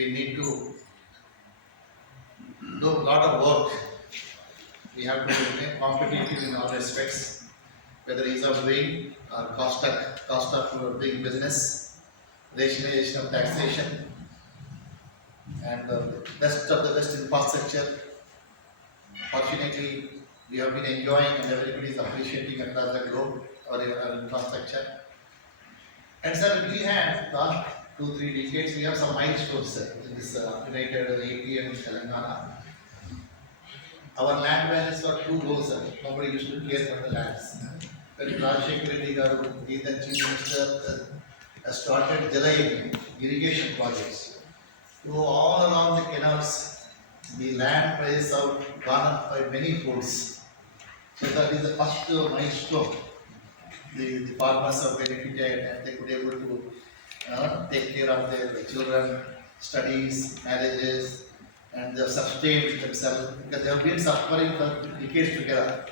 we need to do a lot of work. We have to remain competitive in all respects, whether ease of doing or cost of doing business, rationalization of taxation, and the best of the best infrastructure. Fortunately, we have been enjoying and everybody is appreciating across the globe our infrastructure. And sir, we had last 2-3 decades, we have some milestones sir, in this United AP and Telangana. Our land values were too low sir, nobody used to care for the lands. When Shekar, he the Chief Minister, started delaying irrigation projects. So all along the canals, the land prices have gone up by many folds. So that is the first milestone. The farmers have benefited and they could be able to take care of their children, studies, marriages, and they have sustained themselves because they have been suffering for decades together.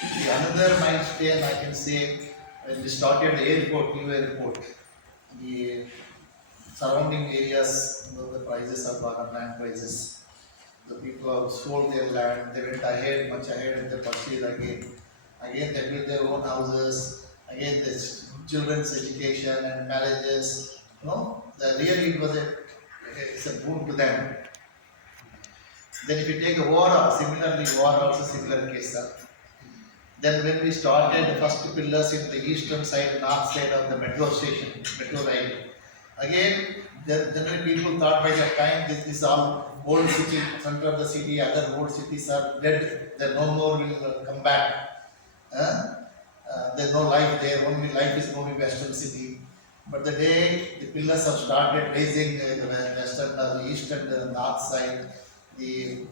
The another milestone I can say, when we started the airport, new airport, the surrounding areas, the prices have gone up, land prices. The people have sold their land, they went ahead, much ahead, and they purchased again. Again, they built their own houses. Again, the children's education and marriages. Really it was it's a boon to them. Then if you take a war, similarly, war also similar case. Then when we started the first pillars in the eastern side, north side of the metro station, metro rail. Again, generally people thought by that time this is all old city, center of the city, other old cities are dead, they no more will come back. There's no life there, only life is only western city. But the day the pillars have started raising the western, the east and the north side, the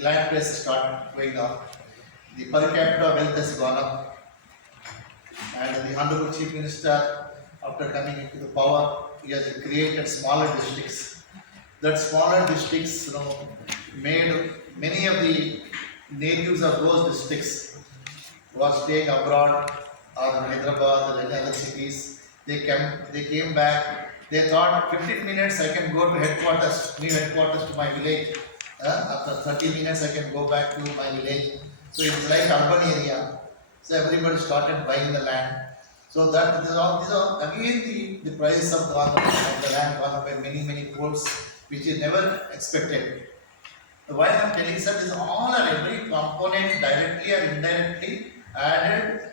land prices start going up. The per capita wealth has gone up. And the Honorable Chief Minister, after coming into the power, he has created smaller districts. That smaller districts made many of the natives of those districts who are staying abroad or in Hyderabad or any other cities. They came back. They thought 15 minutes I can go to headquarters, new headquarters to my village. After 30 minutes I can go back to my village. So it's like urban area. So everybody started buying the land. So that these are again the prices have gone up and the land gone up by many folds, which is never expected. So why I am telling you this, all or every component directly or indirectly added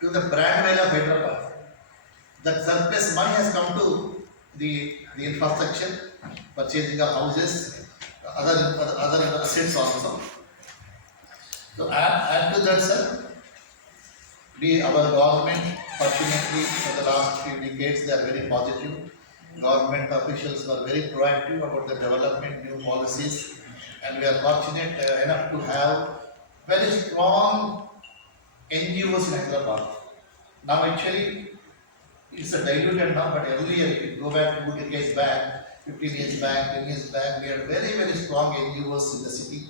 to the brand value of Hyderabad. That surplus money has come to the infrastructure, purchasing of houses, other assets also. So add to that, sir, our government, fortunately, for the last few decades, they are very positive. Government officials were very proactive about the development, new policies, and we are fortunate enough to have very strong NGOs in Hyderabad. Now actually, it's a diluted now, but earlier, if you go back 2 decades back, 15 years back, 10 years back, we had very strong NGOs in the city.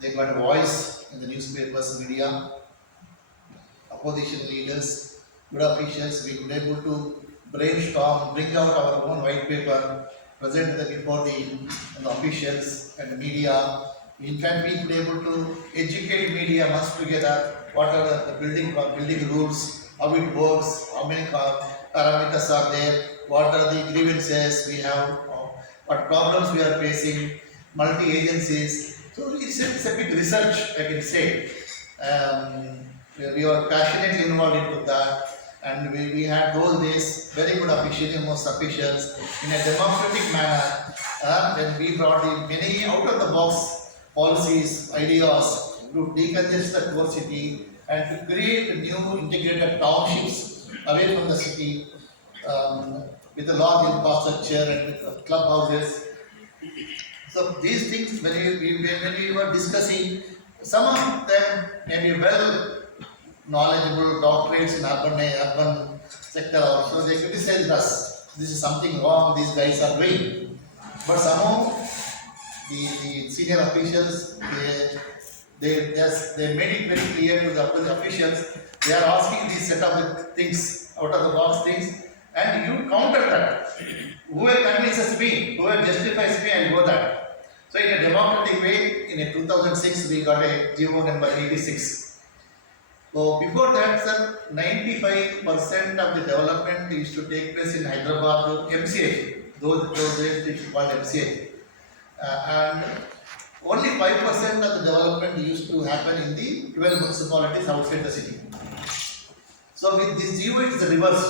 They got a voice in the newspapers, media, opposition leaders, good officials. We were able to brainstorm, bring out our own white paper, present it before the officials and the media. In fact, we were able to educate media much together. What are the building rules, how it works, how many parameters are there, what are the grievances we have, what problems we are facing, multi-agencies. So it's a big research, I can say. We were passionately involved into that, and we had those days very good officials, most officials, in a democratic manner. Then we brought in many out-of-the-box policies, ideas to decongest the core city and to create new integrated townships away from the city with a large infrastructure and with clubhouses. So these things, when we were discussing, some of them may be well knowledgeable doctorates in urban sector also. They criticized us. This is something wrong these guys are doing. But somehow the senior officials they made it very clear to the officials. They are asking these set of things, out of the box things, and you counter that. Whoever convinces me, whoever justifies me, I'll go that. So in a democratic way, in a 2006 we got a GO number 86. So before that, sir, 95% of the development used to take place in Hyderabad, MCA. Those days it was called MCA. And only 5% of the development used to happen in the 12 municipalities outside the city. So with this GO, it is the reverse.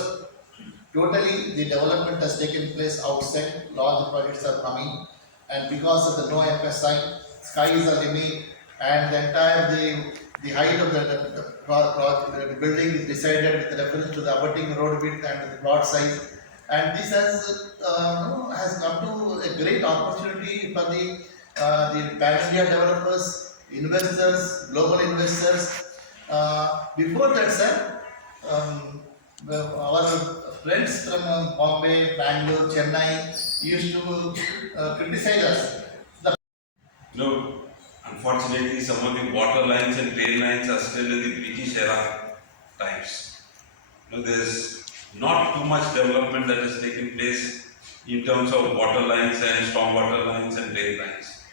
Totally, the development has taken place outside, large projects are coming, and because of the no FS sign, sky is the limit, and the entire the height of the building is decided with reference to the abutting road width and the plot size, and this has come to a great opportunity for the pan-India developers, investors, global investors. Before that, sir. Our friends from Bombay, Bangalore, Chennai used to criticize us. No, unfortunately, some of the water lines and drain lines are still in the British era times. No, there's not too much development that has taken place in terms of water lines and stormwater lines and drain lines.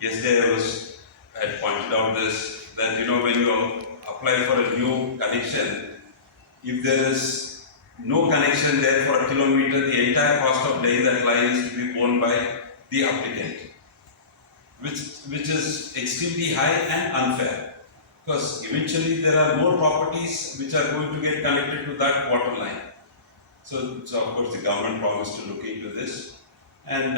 Yesterday I had pointed out this, that when you apply for a new connection, if there is no connection there for a kilometer, the entire cost of laying that line is to be borne by the applicant, which is extremely high and unfair, because eventually there are more properties which are going to get connected to that water line. So of course the government promised to look into this. And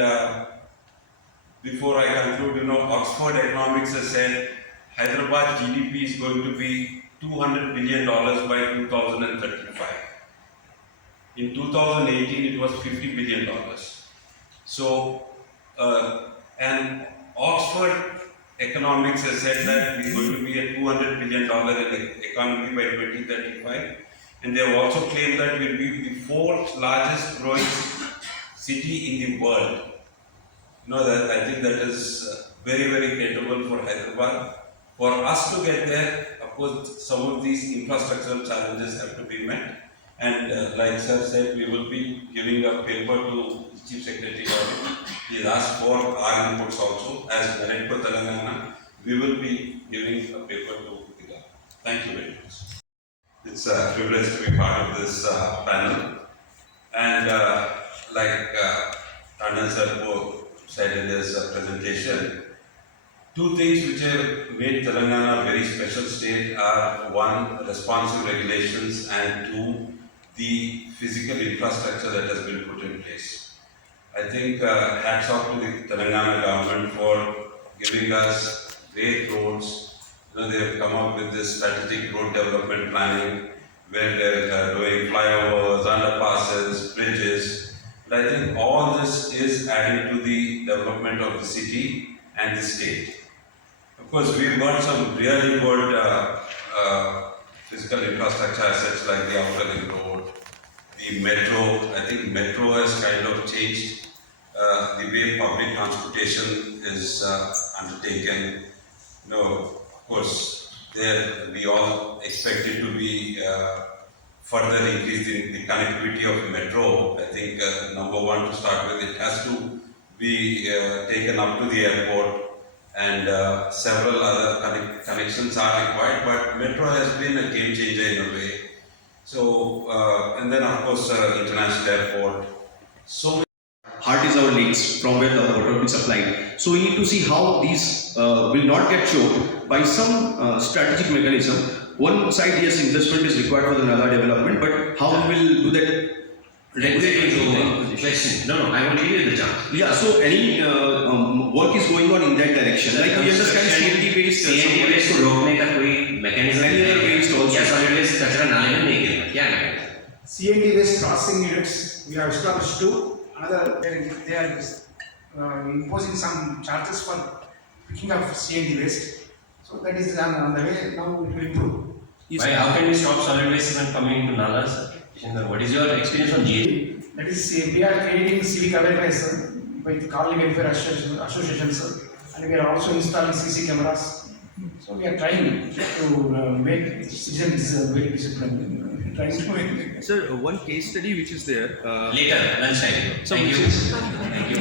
before I conclude, Oxford Economics has said Hyderabad GDP is going to be $200 billion by 2035. In 2018, it was $50 billion. So, and Oxford Economics has said that we're going to be a $200 billion economy by 2035. And they have also claimed that we'll be the fourth largest growing city in the world. That I think that is very, very credible for Hyderabad. For us to get there, of course, some of these infrastructural challenges have to be met. And like Sir said, we will be giving a paper to the Chief Secretary. He has asked for our inputs also. As Merit for Telangana, we will be giving a paper to the government. Thank you very much. It's a privilege to be part of this panel. And like Tana Sir said in his presentation, two things which have made Telangana a very special state are: one, responsive regulations, and two, the physical infrastructure that has been put in place. I think hats off to the Telangana government for giving us great roads. They have come up with this strategic road development planning where they are doing flyovers, underpasses, bridges. But I think all this is adding to the development of the city and the state. Of course, we've got some really good physical infrastructure assets like the Outer Ring Road, the metro. I think metro has kind of changed the way public transportation is undertaken. Of course, there we all expect it to be further increased in the connectivity of metro. I think number one to start with, it has to be taken up to the airport, and several other connections are required, but metro has been a game changer in a way. So, and then of course international airport. So heart is our legs from where the water will be supplied. So we need to see how these will not get choked by some strategic mechanism. One side, yes, investment is required for the Nala development, but how we will do that? Question. No, I want to give you the chance. Yeah, so any work is going on in that direction. Like we understand CNT based. CNT based को रोकने का कोई mechanism any other waste also. या solid waste कचरा नाले में नहीं गिरना. क्या है? CNT based processing units we have established two. Another they are imposing some charges for picking up CNT waste. So that is on the way. Now it will improve. Yes. Why? How can we stop solid waste from coming into nalas? What is your experience on GA? That is, we are creating civic awareness with colony welfare associations, and we are also installing CC cameras. So we are trying to make citizens very disciplined. trying to make. Sir, one case study which is there. Later, lunchtime. So Thank which you. is- Thank you.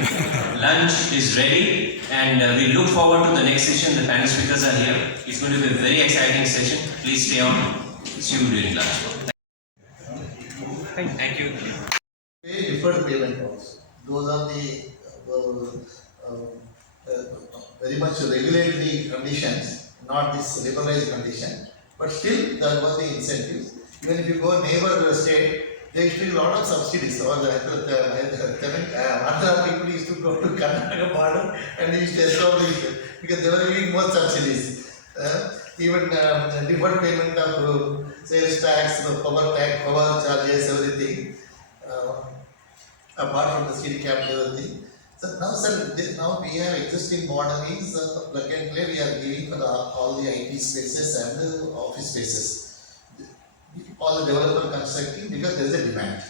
Lunch is ready, and we look forward to the next session. The panel speakers are here. It's going to be a very exciting session. Please stay on. See you during lunch. Thank you. Pay deferred payment also. Those are the uh, uh, very much regulatory conditions, not this liberalized condition. But still, there were the incentives. Even if you go neighbor state, there used to be a lot of subsidies. Or the Andhra people used to go to Karnataka border and they used to establish it because they were giving more subsidies. Even deferred payment of sales tax, power charges, everything. Apart from the city capital, everything. So now, sir, now we have existing model is plug and play. We are giving for all the IT spaces and the office spaces. All the developer constructing because there is a demand.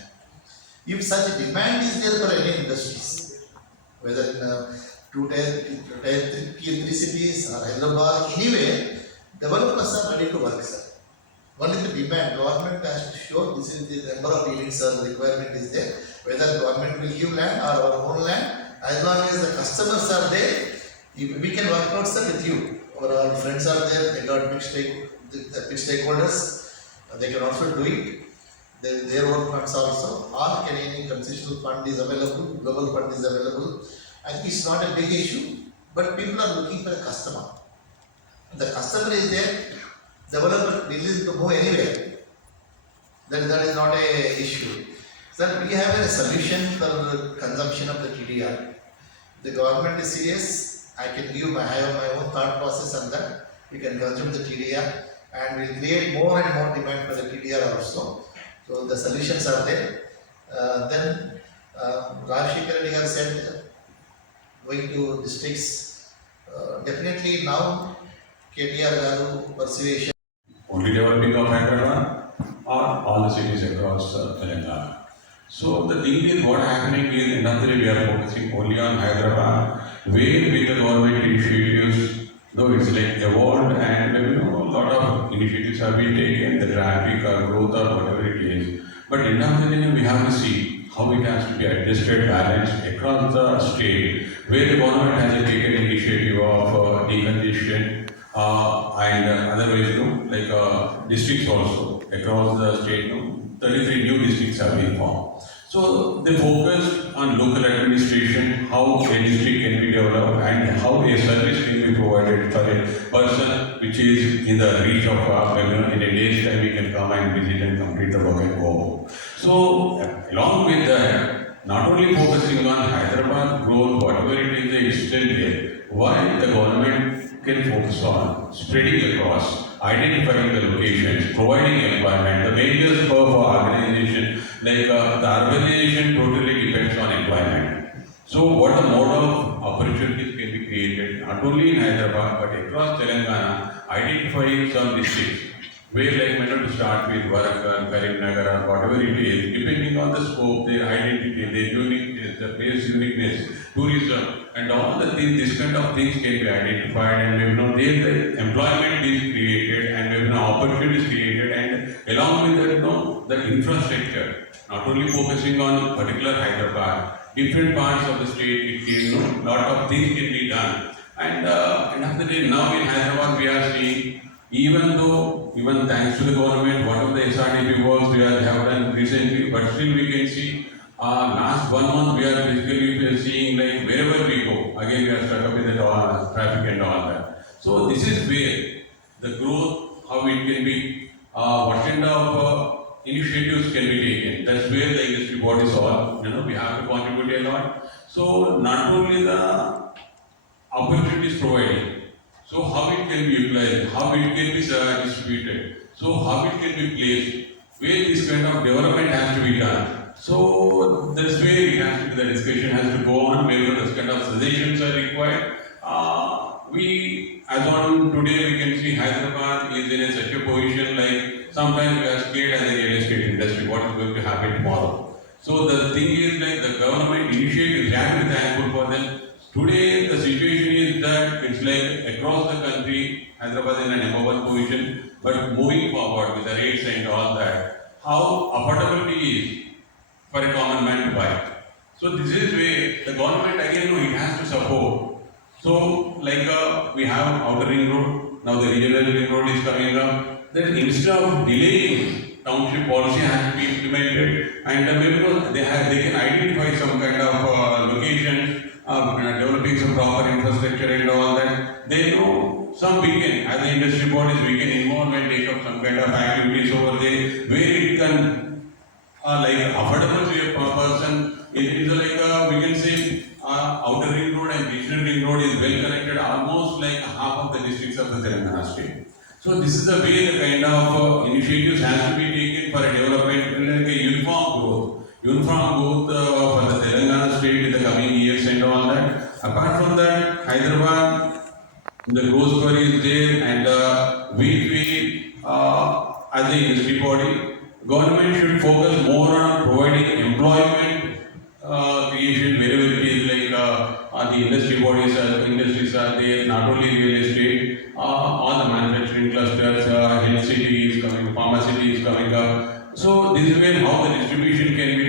If such a demand is there for any industries, whether in tier 3 cities or Hyderabad, anywhere, developers are ready to work, sir. Only the demand, government has to show this is the number of units or the requirement is there. Whether government will give land or our own land, as long as the customers are there, we can work out, sir, with you. Our friends are there, they got big stakeholders. They can also do it. Their own funds also, or can any concessional fund is available, global fund is available. I think it's not a big issue, but people are looking for a customer. The customer is there, developer willing to move anywhere. That is not a issue. Sir, we have a solution for the consumption of the TDR. The government is serious. I have my own thought process on that. We can consume the TDR. And will create more and more demand for the TDR also. So the solutions are there. Then Shekar has said going to districts. Definitely now KTR persuasion. Only developing of Hyderabad or all the cities across Telangana. So the thing is, what happening is in Nov22 we are focusing only on Hyderabad, where with the government initiatives. No, it's like evolved and a lot of initiatives have been taken, the traffic or growth or whatever it is. But in Nov22 we have to see how it has to be adjusted, balanced across the state, where the government has taken initiative of decongestion and otherwise, like districts also across the state. 33 new districts have been formed. So they focus on local administration, how a district can be developed and how a service can be provided for a person which is in the reach of in a day's time we can come and visit and complete the work and go home. So along with that, not only focusing on Hyderabad growth, whatever it is still there, why the government can focus on spreading across, identifying the locations, providing employment. The major spur for organization, like the urbanization totally depends on employment. So what the mode of opportunities can be created, not only in Hyderabad, but across Telangana, identifying some districts, where like better to start with Warangal, Karimnagar, or whatever it is, depending on the scope, their identity, their uniqueness, the place uniqueness, tourism, and all the things, this kind of things can be identified, and there the employment is created, and opportunities created, and along with that, the infrastructure, not only focusing on particular Hyderabad, different parts of the state, it lot of things can be done, and after the day, now in Hyderabad we are seeing. Even thanks to the government, what of the SRTP works we have done recently, but still we can see last 1 month we are basically seeing like wherever we go, again we are stuck up with the traffic and all that. So this is where the growth, how it can be, what kind of initiatives can be taken. That's where the industry bodies all, we have to contribute a lot. So not only the opportunities provided, so how it can be utilized, how it can be distributed, so how it can be placed, where this kind of development has to be done. So that's where it has to be, the discussion has to go on, where this kind of suggestions are required. As on today we can see Hyderabad is in such a position like sometimes we are scared as a real estate industry, what is going to happen tomorrow. So the thing is like the government initiatives have to be thankful for them. Today, the situation is that it's like across the country, Hyderabad is in a #1 position, but moving forward with the rates and all that, how affordability is for a common man to buy. So this is where the government again, it has to support. So like we have outer ring road, now the regional ring road is coming up. Then instead of delaying, township policy has to be implemented, and because they can identify some kind of location, developing some proper infrastructure and all that. They know some weekend, as the industry bodies, we can involve and take up some kind of activities over there where it can like affordable to a person. It is like we can say outer ring road and regional ring road is well connected, almost like half of the districts of the Telangana state. So this is the way the kind of initiatives has to be taken for a development, like a uniform growth for the Telangana state in the coming years and all that. Apart from that, Hyderabad, the growth story is there, and we feel as the industry body, government should focus more on providing employment creation wherever it is, like the industry bodies, industries are there, not only real estate, all the manufacturing clusters, health city is coming, pharma city is coming up. So this is where how the distribution can be